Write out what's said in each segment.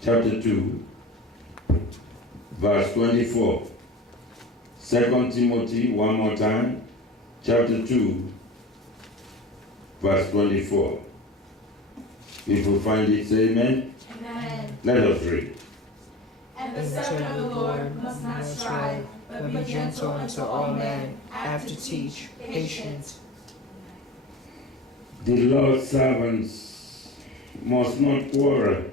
chapter 2, verse 24. 2 Timothy, one more time, chapter 2, verse 24. If we find it, say amen. Amen. Let us read. And the servant of the Lord must not strive, but be gentle unto all men, apt to teach, patient. The Lord's servants must not quarrel,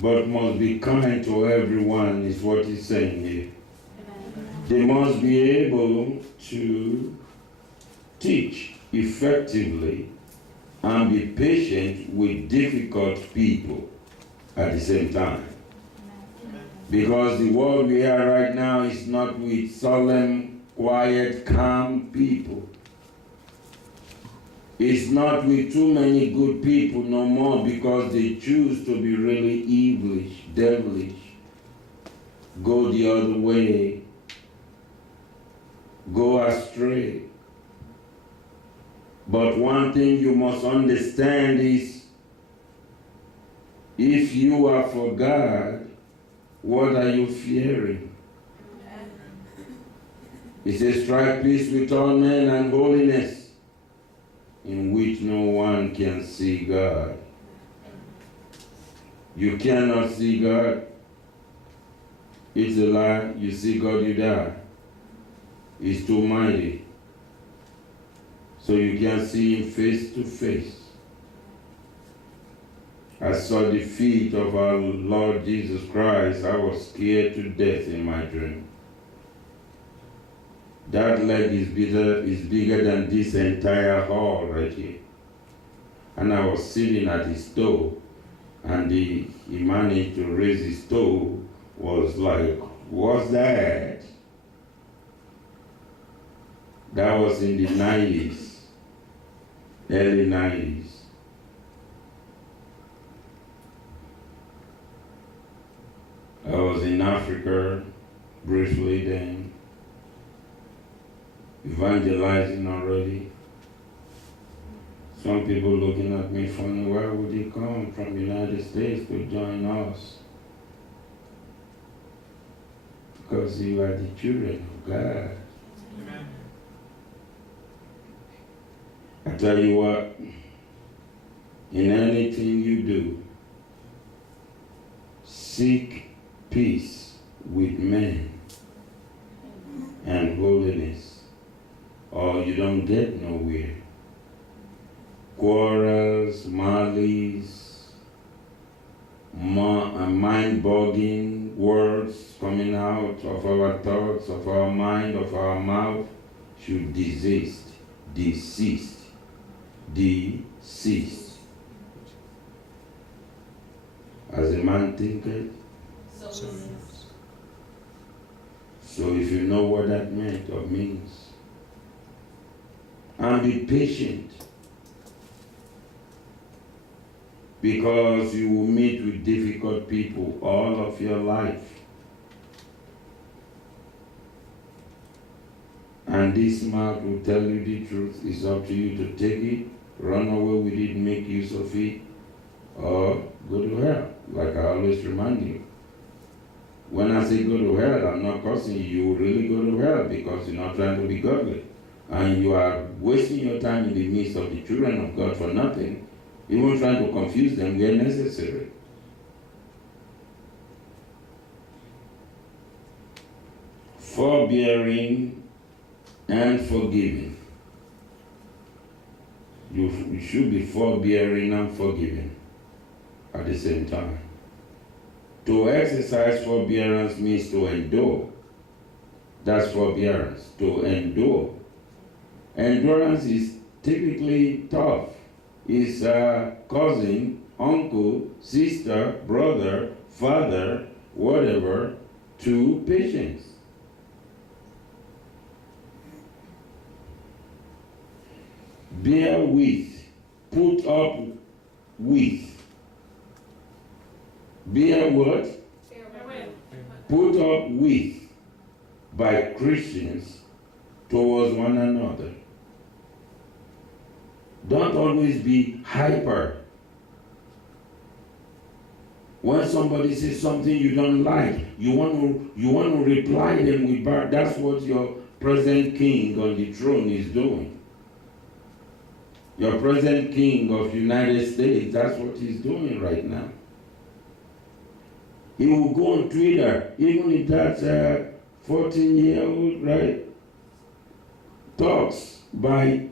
but must be kind to everyone, is what he's saying here. Amen. They must be able to teach effectively and be patient with difficult people at the same time. Because the world we are right now is not with solemn, quiet, calm people. It's not with too many good people no more, because they choose to be really evilish, devilish, go the other way, go astray. But one thing you must understand is, if you are for God, what are you fearing? He says, strike peace with all men and holiness, in which no one can see God. You cannot see God. It's a lie. You see God, you die. He's too mighty. So you can't see him face to face. I saw the feet of our Lord Jesus Christ. I was scared to death in my dream. That leg is bigger than this entire hall right here. And I was sitting at his toe, and he managed to raise his toe. Was like, what's that? That was in the 90s, early 90s. I was in Africa briefly then, evangelizing already. Some people looking at me funny, why would he come from the United States to join us? Because you are the children of God. Amen. I tell you what, in anything you do, seek peace with men and holiness, or you don't get nowhere. Quarrels, malice, mind-boggling words coming out of our thoughts, of our mind, of our mouth should desist. As a man thinketh, so is. So if you know what that meant or means, and be patient, because you will meet with difficult people all of your life. And this mouth will tell you the truth. It's up to you to take it, run away with it, make use of it, or go to hell, like I always remind you. When I say go to hell, I'm not cursing you. You will really go to hell because you're not trying to be godly. And you are wasting your time in the midst of the children of God for nothing, even trying to confuse them where necessary. Forbearing and forgiving. You should be forbearing and forgiving at the same time. To exercise forbearance means to endure. That's forbearance, to endure. Endurance is typically tough. It's cousin, uncle, sister, brother, father, whatever, to patience. Bear with, put up with. Bear what? Put up with by Christians towards one another. Don't always be hyper. When somebody says something you don't like, you want to reply them with back. That's what your present king on the throne is doing. Your present king of United States, that's what he's doing right now. He will go on Twitter, even if that's a 14-year-old, right? Talks by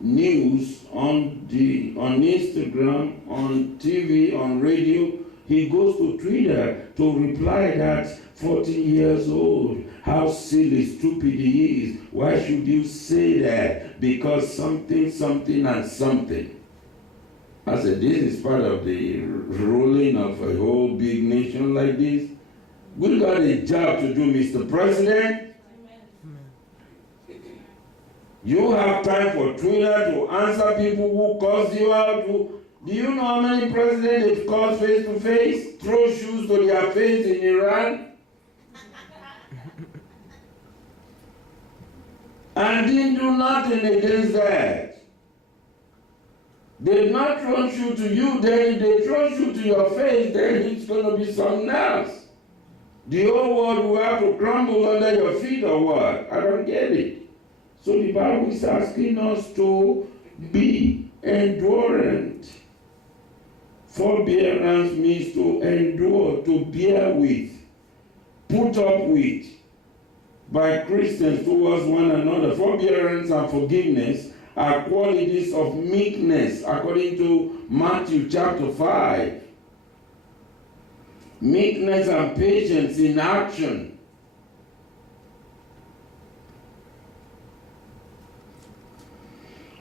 news on Instagram, on TV, on radio. He goes to Twitter to reply that 14 years old, how silly, stupid he is. Why should you say that? Because something, and something. I said, this is part of the ruling of a whole big nation like this. We got a job to do, Mr. President. You have time for Twitter to answer people who calls you out. Do you know how many presidents they've called face to face? Throw shoes to their face in Iran? And didn't do nothing against that. They've not thrown shoe to you, then if they throw shoe to your face, then it's going to be something else. The whole world will have to crumble under your feet or what? I don't get it. So the Bible is asking us to be endurant. Forbearance means to endure, to bear with, put up with by Christians towards one another. Forbearance and forgiveness are qualities of meekness, according to Matthew chapter 5. Meekness and patience in action.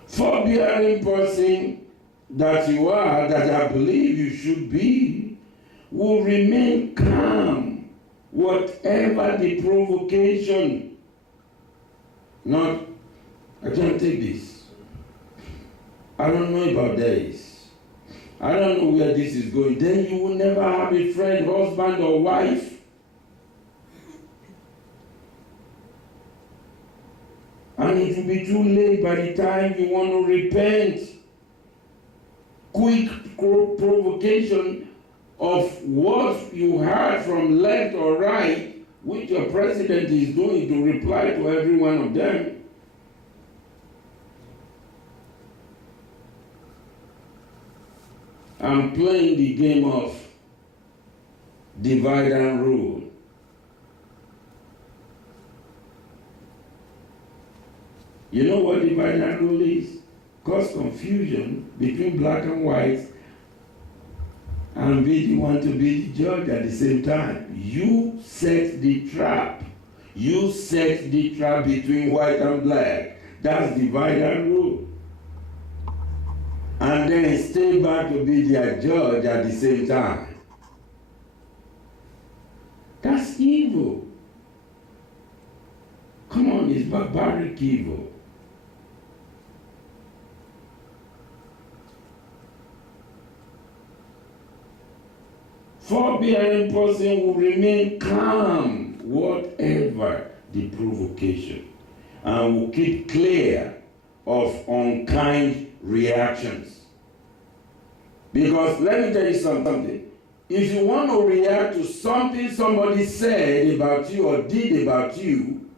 Forbearing person that you are, that I believe you should be, will remain calm, whatever the provocation. Not, I can't take this. I don't know about this. I don't know where this is going. Then you will never have a friend, husband, or wife. And it will be too late by the time you want to repent. Quick provocation of what you heard from left or right, which your president is doing, to reply to every one of them. I'm playing the game of divide and rule. You know what divide and rule is? Cause confusion between black and white and be the one to be the judge at the same time. You set the trap. You set the trap between white and black. That's divide and rule. And then stay back to be their judge at the same time. That's evil. Come on, it's barbaric evil. Forbearing person will remain calm, whatever the provocation, and will keep clear of unkind reactions. Because let me tell you something. If you want to react to something somebody said about you or did about you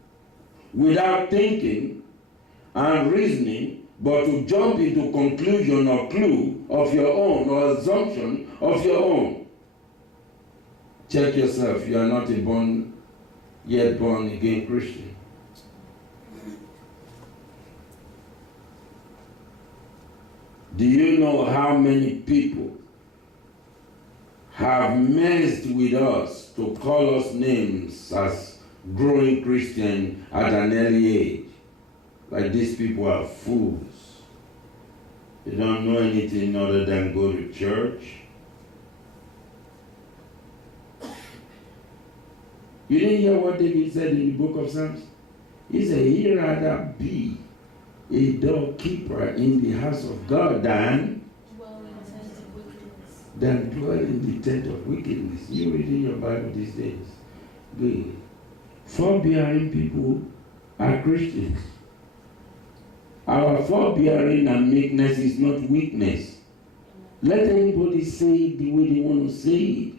without thinking and reasoning, but to jump into conclusion or clue of your own or assumption of your own, check yourself. You are not a born again Christian. Do you know how many people have messed with us to call us names as growing Christian at an early age? Like, these people are fools. They don't know anything other than go to church. You didn't hear what David said in the book of Psalms? He said, he'd rather be a doorkeeper in the house of God than dwell in the tent of wickedness. You reading your Bible these days? Good. Forbearing people are Christians. Our forbearing and meekness is not weakness. Let anybody say it the way they want to say it.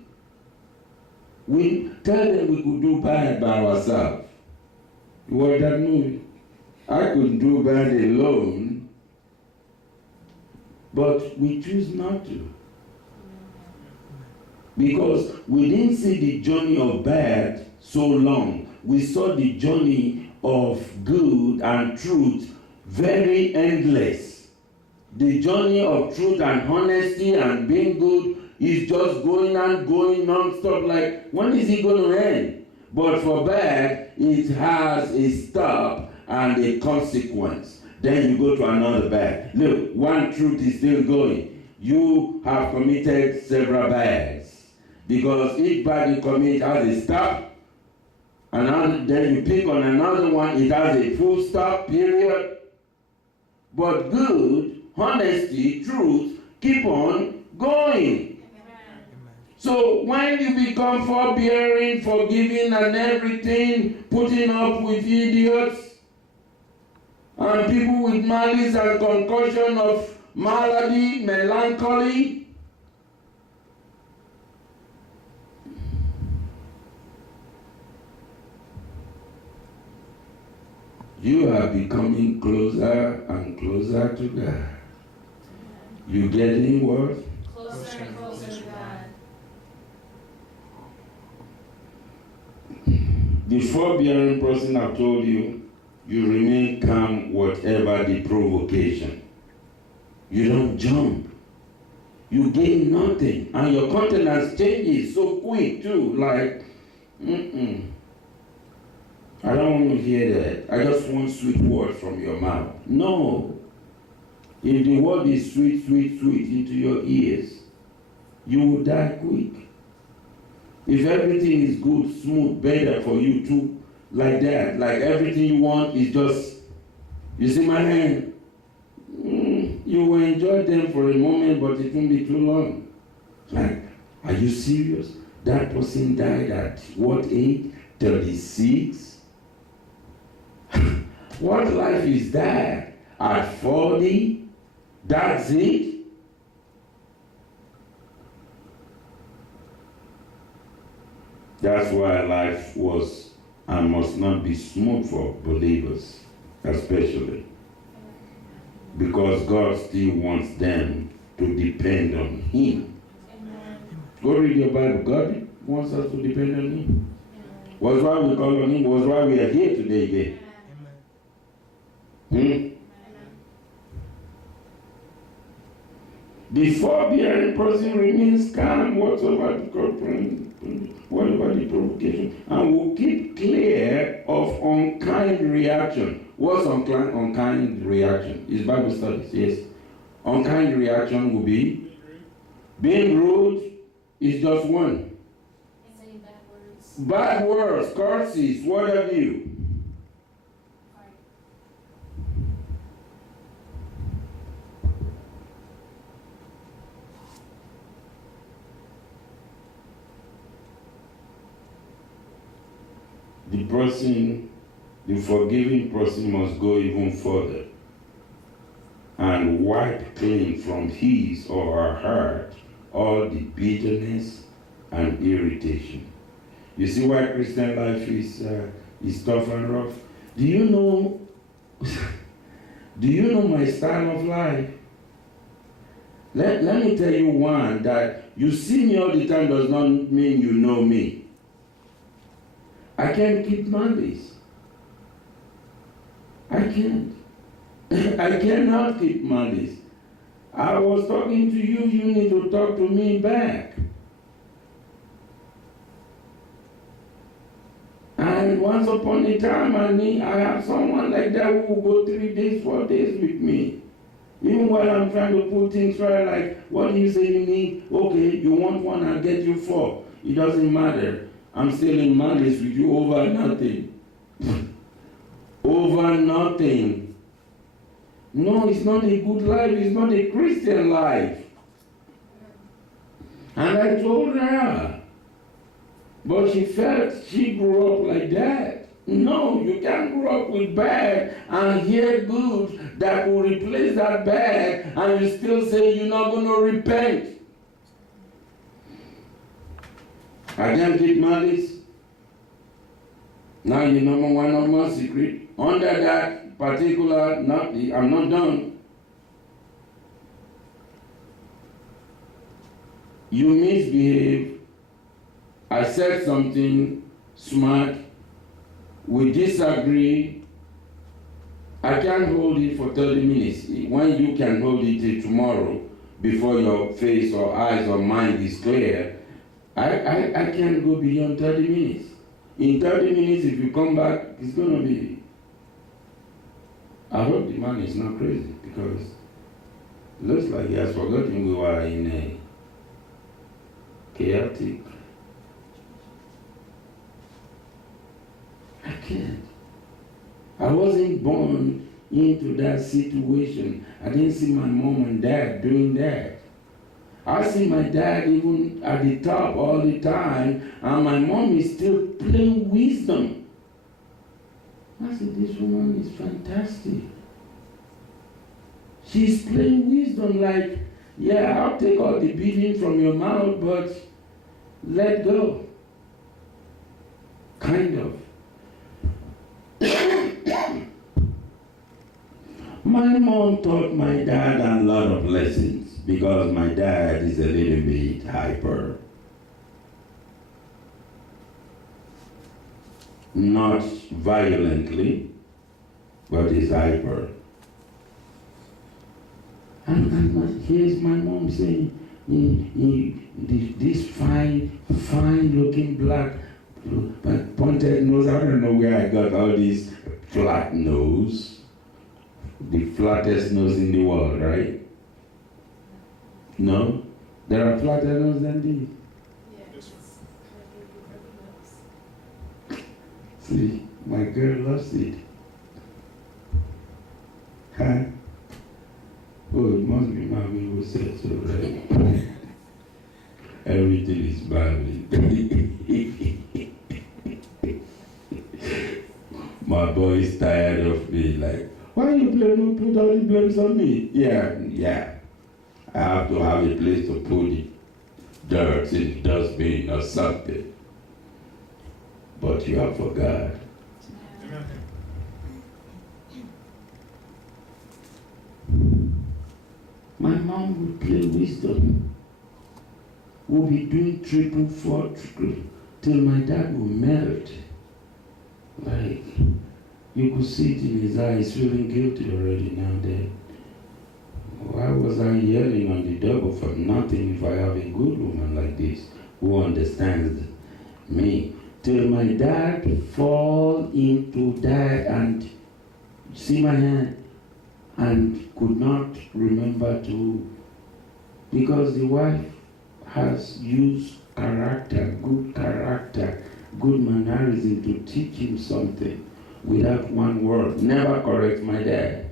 We tell them we could do bad by ourselves. What that mean? I could do bad alone, but we choose not to. Because we didn't see the journey of bad so long. We saw the journey of good and truth very endless. The journey of truth and honesty and being good is just going and going non-stop. Like, when is it going to end? But for bad, it has a stop and a consequence. Then you go to another bad. Look, one truth is still going. You have committed several bads. Because each bad you commit has a stop. Then you pick on another one, it has a full stop, period. But good, honesty, truth, keep on going. Amen. So when you become forbearing, forgiving and everything, putting up with idiots, and people with malice and concussion of malady, melancholy, you are becoming closer and closer to God. You getting what? Closer and closer to God. The forbearing person I've told you, you remain calm whatever the provocation. You don't jump. You gain nothing. And your countenance changes so quick too. Like, I don't want to hear that. I just want sweet words from your mouth. No. If the word is sweet, sweet, sweet into your ears, you will die quick. If everything is good, smooth, better for you too, like that, like everything you want is just, you see my hand? You will enjoy them for a moment, but it won't be too long. Like, are you serious? That person died at what age? 36? What life is that? At 40? That's it? That's why life was and must not be smooth for believers, especially. Because God still wants them to depend on Him. Amen. Go read your Bible. God wants us to depend on Him. Was why we call on Him, was why we are here today again. The forbearing person remains calm whatever the provocation, and will keep clear of unkind reaction. What's unkind reaction? Is Bible studies, yes. Unkind reaction will be being rude is just one. Saying bad words. Bad words, curses, what have you? The forgiving person must go even further and wipe clean from his or her heart all the bitterness and irritation. You see why Christian life is tough and rough? Do you know my style of life? Let me tell you one, that you see me all the time does not mean you know me. I can't keep malice. I can't. I cannot keep malice. I was talking to you, you need to talk to me back. And once upon a time, I have someone like that who will go 3 days, 4 days with me. Even while I'm trying to put things right, like, what do you say you need? Okay, you want one, I'll get you 4. It doesn't matter. I'm still in malice with you over nothing. Over nothing. No, it's not a good life. It's not a Christian life. And I told her. But she felt she grew up like that. No, you can't grow up with bad and hear good that will replace that bad, and you still say you're not going to repent. Attempted malice. Now you know one of my secret. Under that particular, I'm not done. You misbehave. I said something smart. We disagree. I can't hold it for 30 minutes. When you can hold it till tomorrow, before your face or eyes or mind is clear, I can't go beyond 30 minutes. In 30 minutes, if you come back, it's going to be... I hope the man is not crazy, because it looks like he has forgotten we were in a chaotic... I can't. I wasn't born into that situation. I didn't see my mom and dad doing that. I see my dad even at the top all the time, and my mom is still playing wisdom. I said, this woman is fantastic. She's playing wisdom like, yeah, I'll take all the beating from your mouth, but let go. Kind of. My mom taught my dad a lot of lessons, because my dad is a little bit hyper. Not violently, but he's hyper. And here's my mom saying, this fine looking black, pointed nose, I don't know where I got all this flat nose. The flattest nose in the world, right? No? There are flatter noses than these. Yes. See, my girl lost it. Huh? Oh, it must be mommy who said so, right? Everything is bad. My boy is tired of me, like, why you put all the blames on me? Yeah. I have to have a place to put the dirt in the dustbin or something. But you have forgot. My mom would play wisdom. We'll be doing triple, four, till my dad will melt. Like, you could see it in his eyes, feeling guilty already now that, why was I yelling on the devil for nothing if I have a good woman like this who understands me? Till my dad fall into that and see my hand and could not remember to, because the wife has used character, good mannerism to teach him something without one word. Never correct my dad.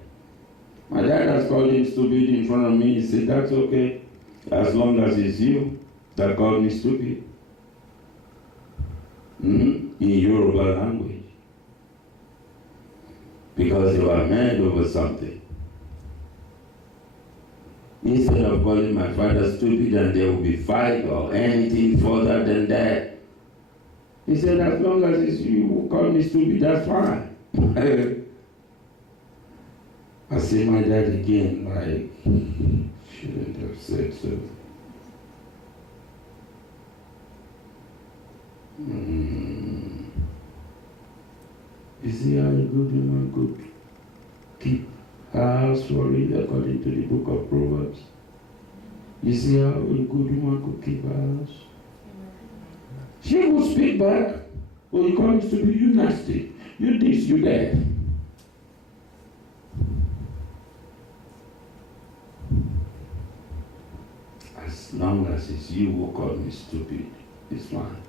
My dad has called him stupid in front of me. He said, that's okay, as long as it's you that called me stupid. In Yoruba language. Because you are mad over something. Instead of calling my father stupid and there will be fight or anything further than that, he said, as long as it's you who call me stupid, that's fine. I see my dad again, like, shouldn't have said so. You see how a good woman could keep her house for it according to the book of Proverbs? You see how a good woman could keep her house? She will speak back. Well, you call me stupid, you nasty. You this, you that. As long as it's you who call me stupid, it's fine.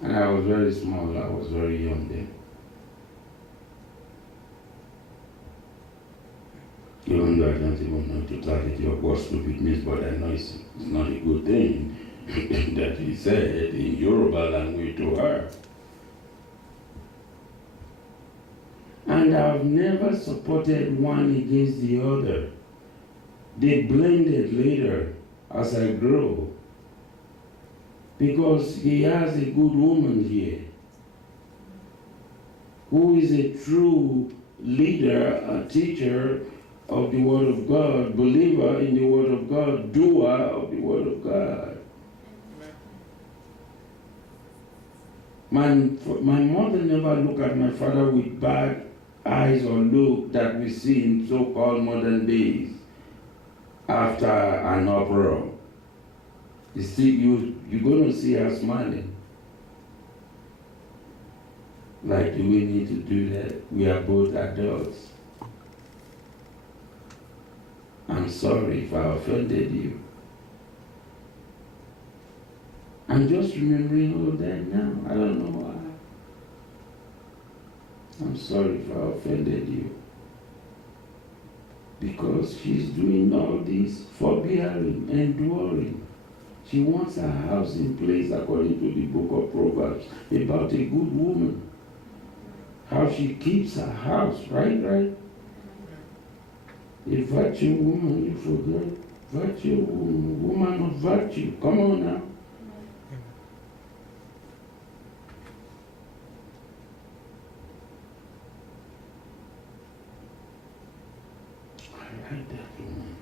And I was very small, I was very young then. Even though I don't even know totality of what stupid means, but I know it's not a good thing that he said in Yoruba language to her. And I've never supported one against the other. They blended later as I grow. Because he has a good woman here who is a true leader, a teacher of the Word of God, believer in the Word of God, doer of the Word of God. My mother never looked at my father with bad eyes or look that we see in so-called modern days after an uproar. You're going to see her smiling. Like, do we need to do that? We are both adults. I'm sorry if I offended you. I'm just remembering all that now. I don't know why. I'm sorry if I offended you. Because she's doing all this, forbearing, enduring. She wants her house in place according to the book of Proverbs about a good woman. How she keeps her house, right? A virtue woman, you forget. Virtue woman of virtue. Come on now. I like that woman.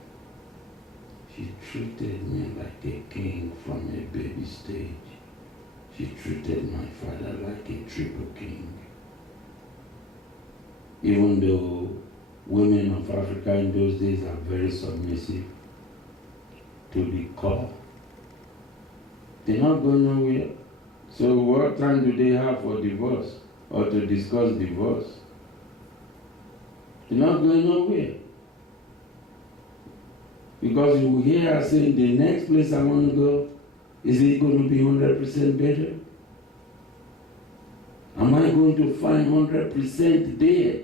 She treated me like a king from a baby stage. She treated my father like a triple king. Even though women of Africa in those days are very submissive to the core, they're not going nowhere. So what time do they have for divorce or to discuss divorce? They're not going nowhere. Because you will hear her saying, the next place I want to go, is it going to be 100% better? Am I going to find 100% there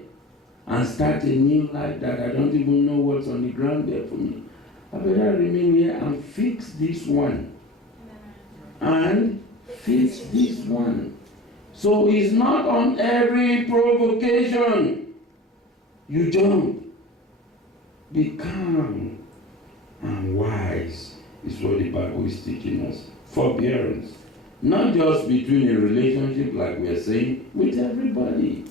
and start a new life that I don't even know what's on the ground there for me? I better remain here and fix this one. And fix this one. So it's not on every provocation. You jump. Be calm and wise is what the Bible is teaching us. Forbearance. Not just between a relationship, like we are saying, with everybody.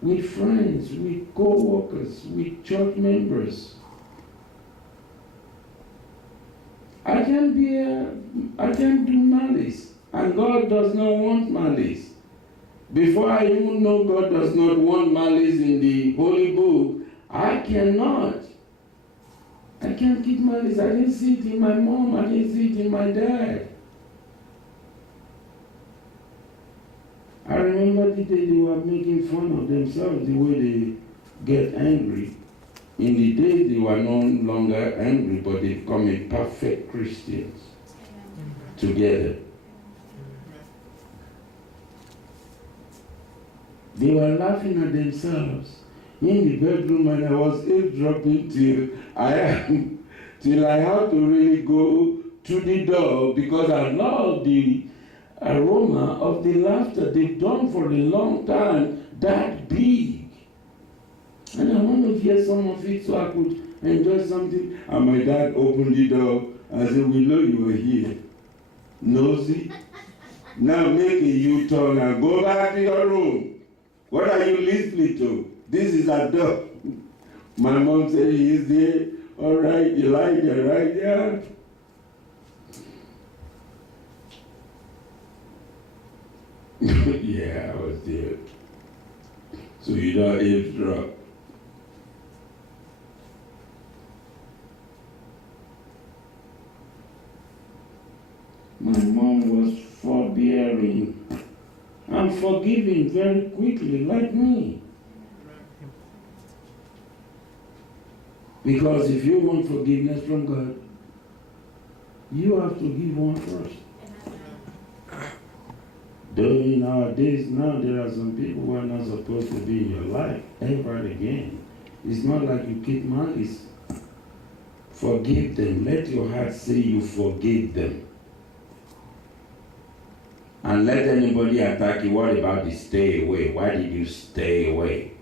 With friends, with co-workers, with church members. I can do malice, and God does not want malice. Before I even know God does not want malice in the Holy Book, I cannot. I can't keep malice. I didn't see it in my mom. I didn't see it in my dad. I remember the day they were making fun of themselves, the way they get angry. In the days they were no longer angry, but they become a perfect Christians together. They were laughing at themselves in the bedroom, and I was eavesdropping till I had to really go to the door because I love the aroma of the laughter they've done for a long time, that big. And I want to hear some of it so I could enjoy something. And my dad opened the door and said, "We know you were here. Nosy. Now make a U-turn and go back to your room. What are you listening to? This is a door." My mom said, "He is there. All right, you like it, right? Yeah." Yeah, I was there. So you don't eavesdrop. My mom was forbearing and forgiving very quickly, like me. Because if you want forgiveness from God, you have to give one first. Though in our days now, there are some people who are not supposed to be in your life ever again. It's not like you keep malice. Forgive them. Let your heart say you forgive them. And let anybody attack you. What about the stay away? Why did you stay away?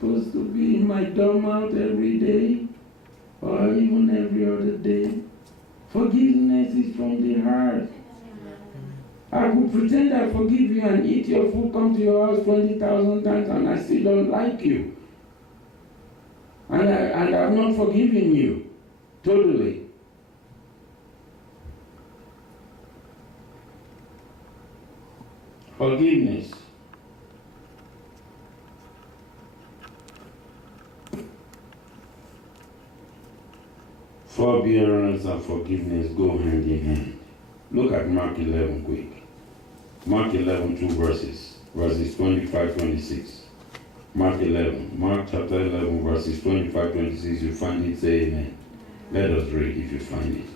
supposed to be in my dormout every day or even every other day. Forgiveness is from the heart. I could pretend I forgive you and eat your food, come to your house 20,000 times, and I still don't like you. And I've not forgiven you totally. Forgiveness. Forbearance and forgiveness go hand in hand. Look at Mark 11 quick. Mark 11, 2 verses 25, 26. Mark chapter 11, verses 25, 26. You find it, say amen. Let us read if you find it.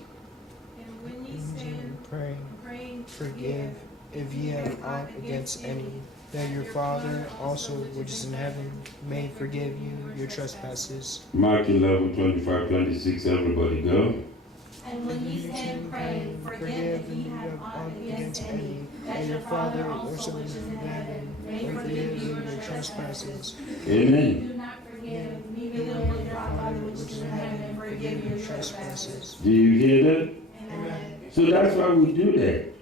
And when ye stand praying, forgive if ye have aught against any, that your Father also which is in heaven may forgive you your trespasses. Mark 11, 25, 26. Everybody go. And when ye stand praying, forgive if ye have aught against any, that your Father also which is in heaven may forgive you your trespasses. Amen. Do not forgive, neither will your Father which is in heaven forgive your trespasses. Do you hear that? Amen. So that's why we do that.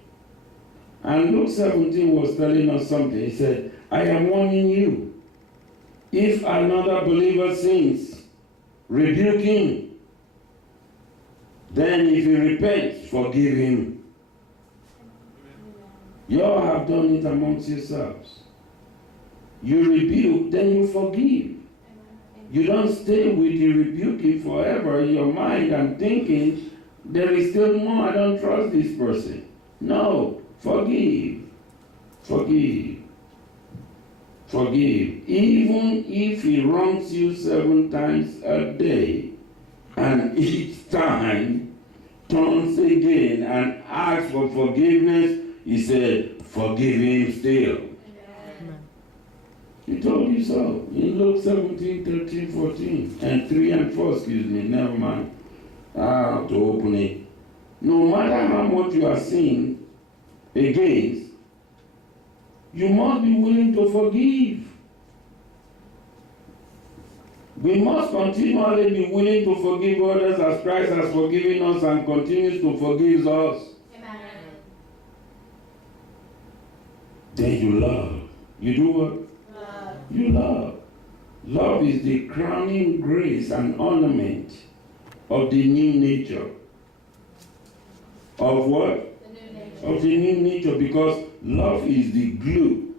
And Luke 17 was telling us something. He said, I am warning you. If another believer sins, rebuke him. Then if he repents, forgive him. You all have done it amongst yourselves. You rebuke, then you forgive. You don't stay with the rebuking forever in your mind and thinking, there is still more, I don't trust this person. No, forgive. Forgive. Forgive. Even if he wrongs you 7 times a day, and each time turns again and asks for forgiveness, he said, forgive him still. He told you so in Luke 17, 13, 14, and 3 and 4, excuse me, never mind. I have to open it. No matter how much you are sinning against, you must be willing to forgive. We must continually be willing to forgive others as Christ has forgiven us and continues to forgive us. Amen. Then you love. You do what? Love. You love. Love is the crowning grace and ornament of the new nature. Of what? The new nature. Of the new nature, because love is the glue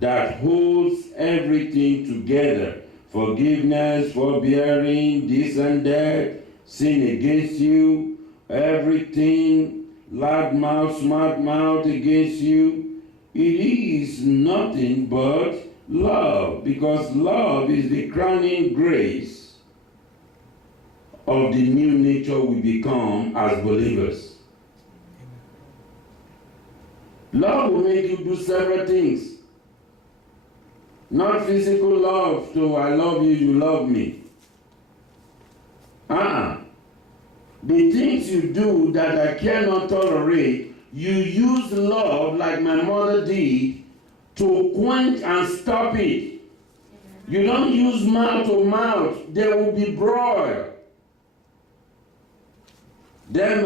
that holds everything together. Forgiveness, forbearing, this and that, sin against you, everything, loud mouth, smart mouth against you. It is nothing but love, because love is the crowning grace of the new nature we become as believers. Love will make you do several things. Not physical love, so I love you, you love me. The things you do that I cannot tolerate, you use love like my mother did to quench and stop it. You don't use mouth to mouth, they will be broiled. Then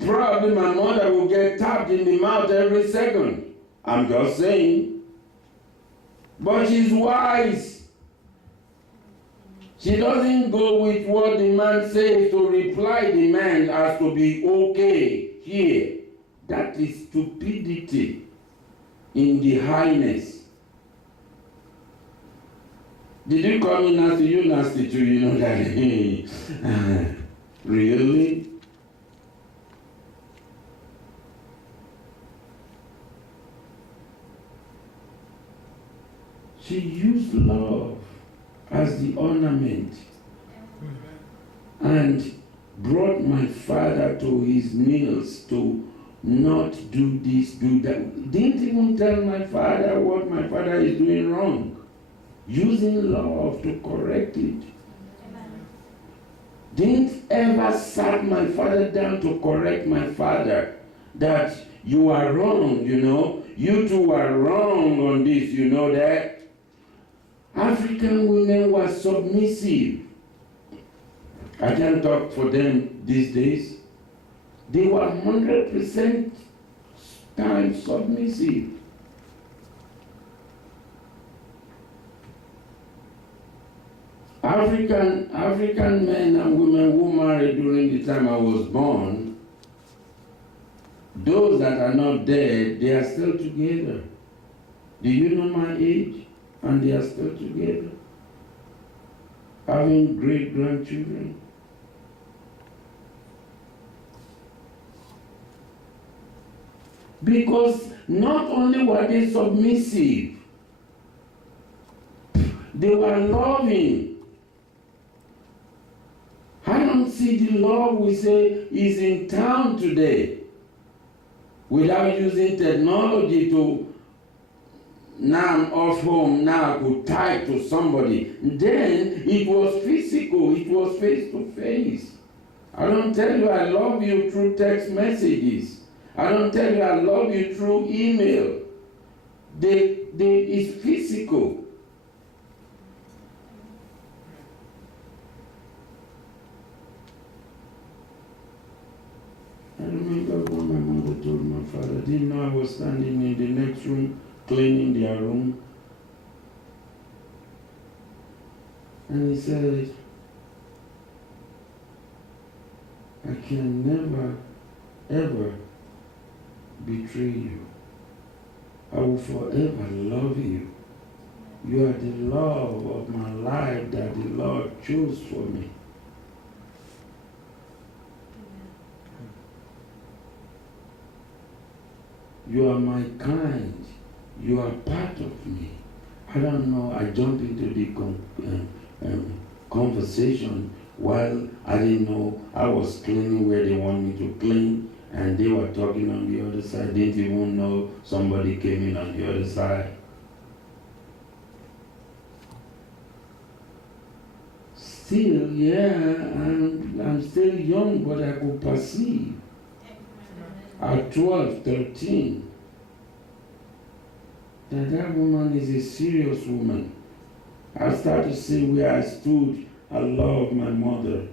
probably my mother will get tapped in the mouth every second. I'm just saying. But she's wise. She doesn't go with what the man says to reply the man as to be okay here. That is stupidity in the highness. Did you call me nasty? You nasty too, you know that. Really? She used love as the ornament and brought my father to his meals to not do this, do that. Didn't even tell my father what my father is doing wrong. Using love to correct it. Didn't ever sat my father down to correct my father that you are wrong, you know. You two are wrong on this, you know that. African women were submissive. I can't talk for them these days. They were 100% time submissive. African men and women who married during the time I was born, those that are not dead, they are still together. Do you know my age? And they are still together, having great-grandchildren. Because not only were they submissive, they were loving. I don't see the love we say is in town today without using technology to now I'm off home, now I could type to somebody. Then it was physical, it was face to face. I don't tell you I love you through text messages. I don't tell you I love you through email. It's physical. I remember when my mother told my father, didn't know I was standing in the next room cleaning their room. And he said, I can never, ever betray you. I will forever love you. You are the love of my life that the Lord chose for me. You are my kind. You are part of me. I don't know, I jumped into the conversation while I didn't know I was cleaning where they want me to clean, and they were talking on the other side. Didn't even know somebody came in on the other side. Still, yeah, I'm still young, but I could perceive. At 12, 13, that woman is a serious woman. I started to see where I stood. I love my mother.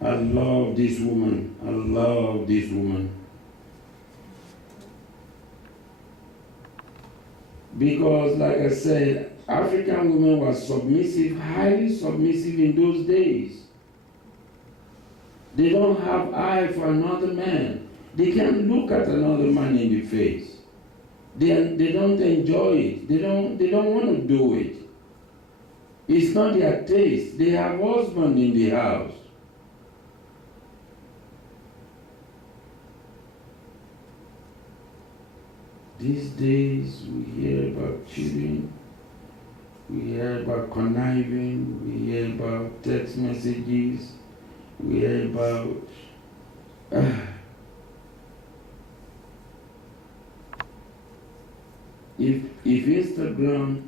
I love this woman. I love this woman. Because, like I said, African women were submissive, highly submissive in those days. They don't have eye for another man. They can't look at another man in the face. They don't enjoy it. They don't want to do it. It's not their taste. They have husband in the house. These days we hear about cheating, we hear about conniving, we hear about text messages, we hear about if Instagram,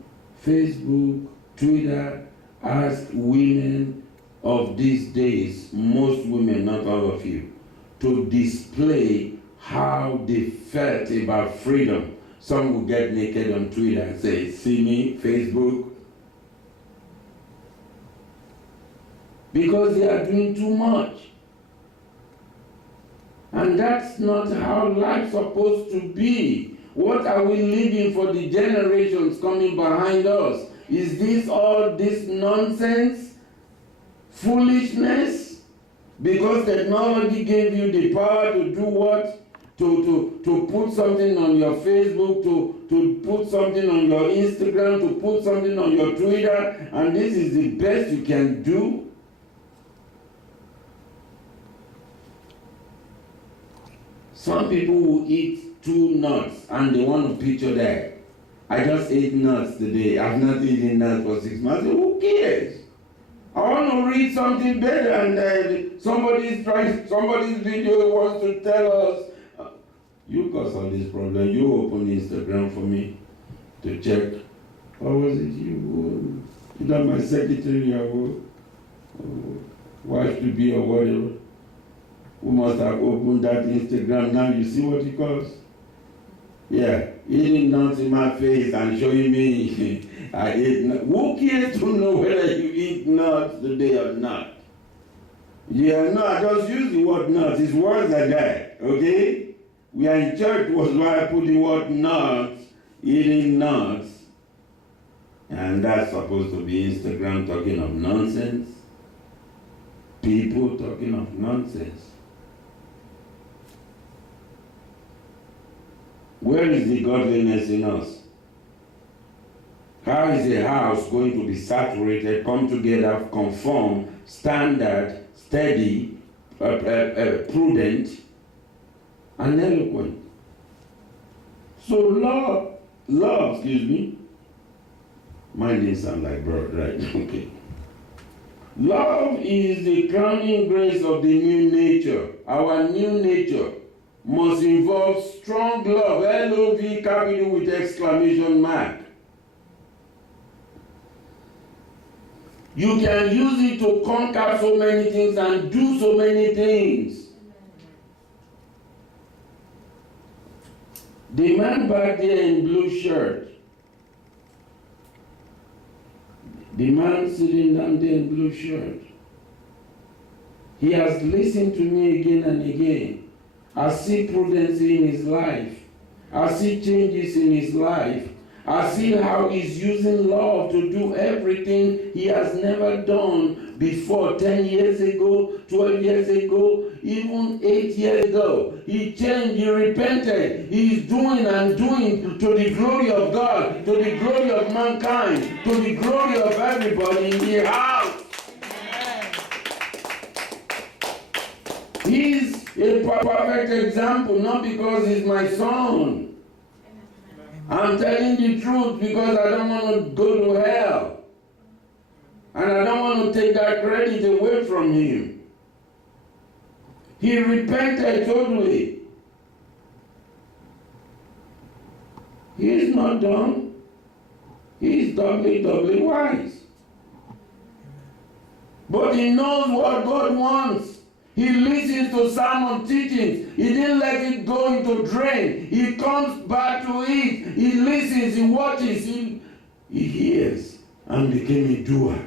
Facebook, Twitter asked women of these days, most women, not all of you, to display how they felt about freedom. Some will get naked on Twitter and say, see me, Facebook. Because they are doing too much. And that's not how life's supposed to be. What are we leaving for the generations coming behind us? Is this all this nonsense? Foolishness? Because technology gave you the power to do what? To put something on your Facebook, to put something on your Instagram, to put something on your Twitter, and this is the best you can do? Some people will eat 2 nuts and they want to picture that. I just ate nuts today. I've not eaten nuts for 6 months. Who cares? I want to read something better, and somebody's video wants to tell us, you cause all this problem. You open Instagram for me to check. Or was it you? You know, my secretary or wife to be or whatever, who must have opened that Instagram. Now you see what he calls? Yeah, eating nuts in my face and showing me I ate nuts. Who cares to know whether you eat nuts today or not? Yeah, no, I just use the word nuts. It's words like that, okay? We are in church, was why I put the word nuts, eating nuts. And that's supposed to be Instagram talking of nonsense. People talking of nonsense. Where is the godliness in us? How is a house going to be saturated, come together, conform, standard, steady, prudent, and eloquent? So love, excuse me. Mine didn't sound like bird, right? Okay. Love is the crowning grace of the new nature. Our new nature must involve strong love, L-O-V capital with exclamation mark. You can use it to conquer so many things and do so many things. The man back there in blue shirt, the man sitting down there in blue shirt, he has listened to me again and again. I see prudence in his life. I see changes in his life. I see how he's using love to do everything he has never done before. 10 years ago, 12 years ago, even 8 years ago. He changed, he repented. He's doing and doing to the glory of God, to the glory of mankind, to the glory of everybody in the house. He's a perfect example, not because he's my son. I'm telling the truth because I don't want to go to hell. And I don't want to take that credit away from him. He repented totally. He is not dumb. He is doubly wise. But he knows what God wants. He listens to sermon teachings. He didn't let it go into drain. He comes back to it. He listens, he watches, he hears, and became a doer.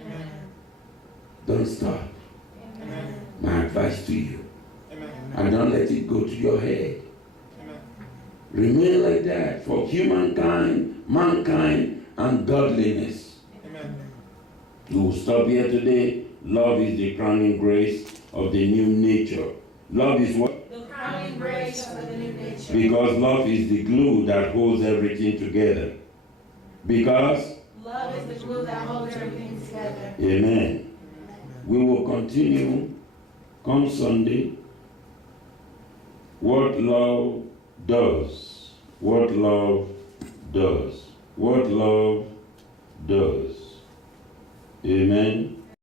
Amen. Don't stop. Amen. My advice to you. Amen. And don't let it go to your head. Amen. Remain like that for humankind, mankind, and godliness. Amen. You will stop here today. Love is the crowning grace of the new nature. Love is what? The crowning grace of the new nature. Because love is the glue that holds everything together. Because love is the glue that holds everything together. Amen. We will continue come Sunday. What love does. What love does. What love does. Amen.